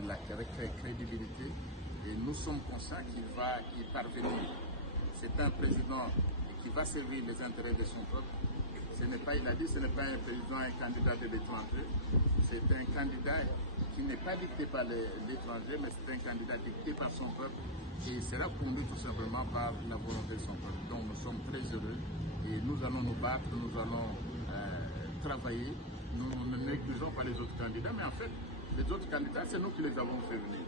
de la crédibilité et nous sommes conscients qu'il va y parvenir. C'est un président qui va servir les intérêts de son peuple. Ce n'est pas, il a dit, ce n'est pas un président, un candidat de l'étranger. C'est un candidat qui n'est pas dicté par l'étranger, mais c'est un candidat dicté par son peuple et il sera conduit tout simplement par la volonté de son peuple. Donc nous sommes très heureux et nous allons nous battre, nous allons travailler. Nous ne négligeons pas les autres candidats, mais en fait, les autres candidats, c'est nous qui les avons fait venir.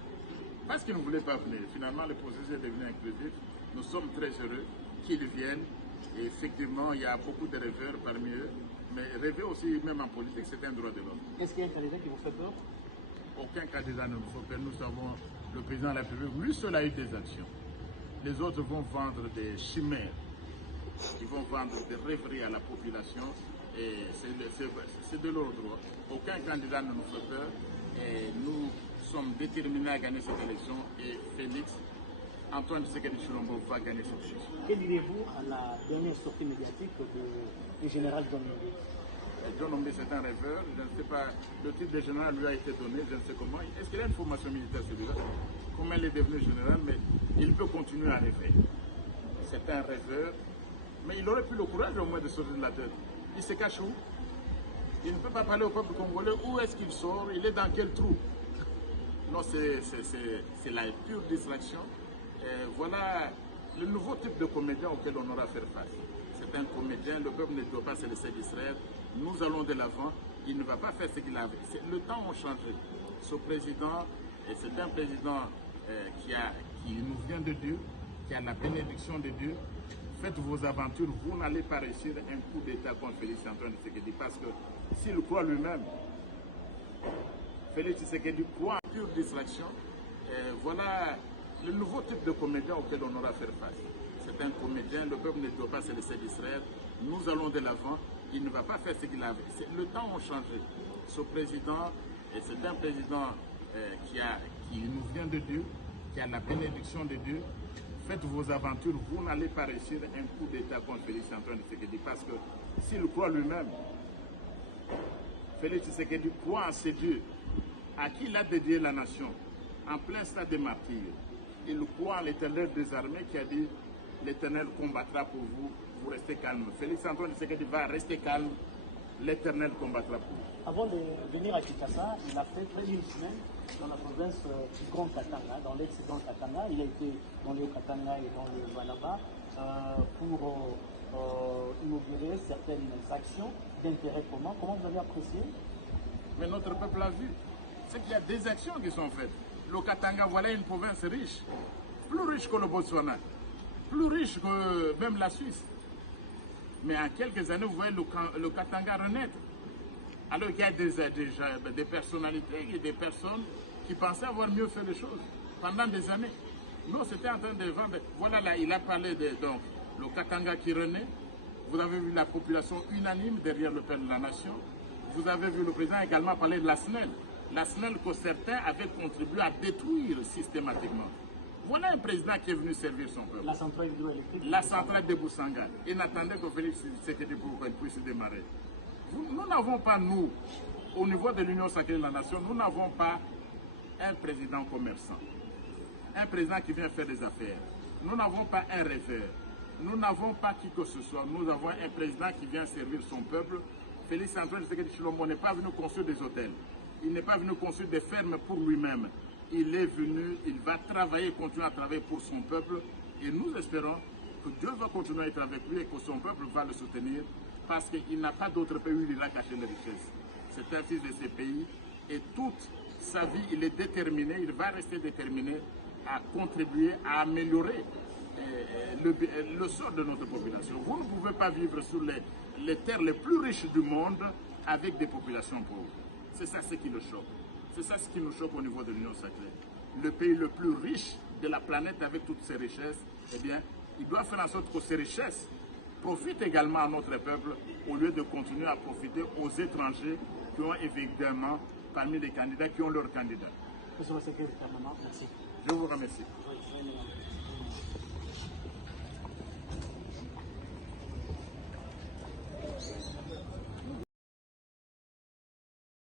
Parce qu'ils ne voulaient pas venir. Finalement, le processus est devenu inclusif. Nous sommes très heureux qu'ils viennent. Et effectivement, il y a beaucoup de rêveurs parmi eux. Mais rêver aussi, même en politique, c'est un droit de l'homme. Est-ce qu'il y a un candidat qui vous fait peur? Aucun candidat ne nous fait peur. Nous savons, le président de la République, lui seul a eu des actions. Les autres vont vendre des chimères. Ils vont vendre des rêveries à la population. Et c'est de leur droit. Aucun candidat ne nous fait peur. Et nous sommes déterminés à gagner cette élection. Et Félix Antoine Tshisekedi Tshilombo va gagner cette élection. Que direz-vous à la dernière sortie médiatique du général John Numbi? John Numbi, c'est un rêveur. Je ne sais pas, le titre de général lui a été donné, je ne sais comment. Est-ce qu'il a une formation militaire celui-là? Comment il est devenu général? Mais il peut continuer à rêver. C'est un rêveur. Mais il aurait pu le courage au moins de sortir de la tête. Il se cache où? Il ne peut pas parler au peuple congolais. Où est-ce qu'il sort? Il est dans quel trou? Non, c'est la pure distraction. Voilà le nouveau type de comédien auquel on aura à faire face. C'est un comédien, le peuple ne doit pas se laisser distraire. Nous allons de l'avant. Il ne va pas faire ce qu'il avait. Le temps a changé. Ce président, c'est un président qui nous vient de Dieu, qui a la bénédiction de Dieu. Faites vos aventures, vous n'allez pas réussir un coup d'État contre Félix Antoine Tshisekedi parce que s'il croit lui-même, Félix Tshisekedi croit en pure distraction. Voilà le nouveau type de comédien auquel on aura à faire face. C'est un comédien, le peuple ne doit pas se laisser distraire. Nous allons de l'avant. Il ne va pas faire ce qu'il avait. Le temps a changé. Ce président, c'est un président qui nous vient de Dieu, qui a la bénédiction de Dieu. Faites vos aventures, vous n'allez pas réussir un coup d'État contre Félix Antoine Tshisekedi parce que s'il croit lui-même, Félix Tshisekedi croit en ses dieux, à qui il a dédié la nation, en plein stade de martyrs. Il croit en l'Éternel des armées qui a dit l'Éternel combattra pour vous, vous restez calme. Félix Antoine Tshisekedi va rester calme, l'Éternel combattra pour vous. Avant de venir à Kinshasa, il a fait près d'une semaine dans la province du Grand Katanga, dans l'ex-Grand Katanga. Il a été dans le Katanga et dans le Malaba pour inaugurer certaines actions d'intérêt commun. Comment vous avez apprécié? Mais notre peuple a vu. C'est qu'il y a des actions qui sont faites. Le Katanga, voilà une province riche, plus riche que le Botswana, plus riche que même la Suisse. Mais en quelques années, vous voyez le Katanga renaître. Alors qu'il y a des personnalités et des personnes qui pensaient avoir mieux fait les choses pendant des années. Nous, c'était en train de vendre. Voilà, là, il a parlé de donc, le Katanga qui renaît. Vous avez vu la population unanime derrière le père de la nation. Vous avez vu le président également parler de la SNEL. La SNEL que certains avaient contribué à détruire systématiquement. Voilà un président qui est venu servir son peuple. La centrale hydroélectrique. La centrale de Boussanga. Il n'attendait que Félix Tshisekedi pour qu'elle puisse démarrer. Nous n'avons pas, nous, au niveau de l'Union sacrée de la nation, nous n'avons pas un président commerçant. Un président qui vient faire des affaires. Nous n'avons pas un rêveur. Nous n'avons pas qui que ce soit. Nous avons un président qui vient servir son peuple. Félix Antoine Tshisekedi Tshilombo n'est pas venu construire des hôtels. Il n'est pas venu construire des fermes pour lui-même. Il est venu, il va travailler, continuer à travailler pour son peuple. Et nous espérons que Dieu va continuer à être avec lui et que son peuple va le soutenir. Parce qu'il n'a pas d'autre pays où il ira cacher les richesses. C'est un fils de ces pays. Et toute sa vie, il est déterminé, il va rester déterminé à contribuer, à améliorer le sort de notre population. Vous ne pouvez pas vivre sur les terres les plus riches du monde avec des populations pauvres. C'est ça ce qui nous choque. C'est ça ce qui nous choque au niveau de l'Union sacrée. Le pays le plus riche de la planète avec toutes ses richesses, eh bien, il doit faire en sorte que ces richesses profitent également à notre peuple au lieu de continuer à profiter aux étrangers qui ont évidemment parmi les candidats qui ont leurs candidats. Merci. Je vous remercie.